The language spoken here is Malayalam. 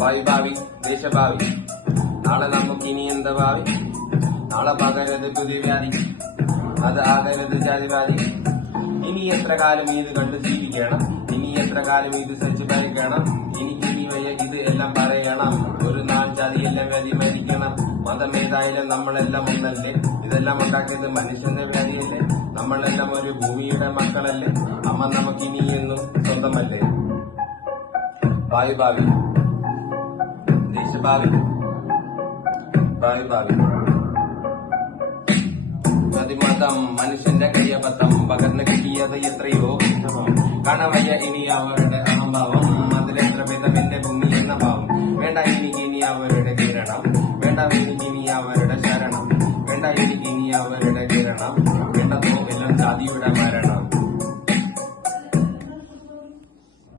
ഭാവി ഭാവി ദേശഭാവി. നാളെ നമുക്കിനി എന്താ ഭാവി? നാളെ പകരത് പുതിയ വ്യാധി, അത് ആകരുത് ജാതിവാദി. ഇനി എത്ര കാലം ഇത് കണ്ട് ജീവിക്കണം, ഇനി എത്ര കാലം ഇത് സഹിച്ച് ഭരിക്കണം. എനിക്കിനി വയ്യ ഇത് എല്ലാം പറയണം, ഒരു നാൾ ജാതിയെല്ലാം വ്യാധി മരിക്കണം. മതമേതായാലും നമ്മളെല്ലാം ഒന്നല്ലേ, ഇതെല്ലാം ഉണ്ടാക്കിയത് മനുഷ്യന്റെ വ്യാധിയല്ലേ. നമ്മളെല്ലാം ഒരു ഭൂമിയുടെ മക്കളല്ലേ, അമ്മ നമുക്കിനി എന്നും സ്വന്തമല്ലേ. ഭാവി ഭാവി ദേശഭാവി, ഭാവി ഭാവി. മതിമതം മനുഷ്യന്റെ കയ്യബദ്ധം, പകർന്നു കിട്ടിയത് എത്രയോ ഉത്തമം. കാണവയ്യ ഇനി അവരുടെ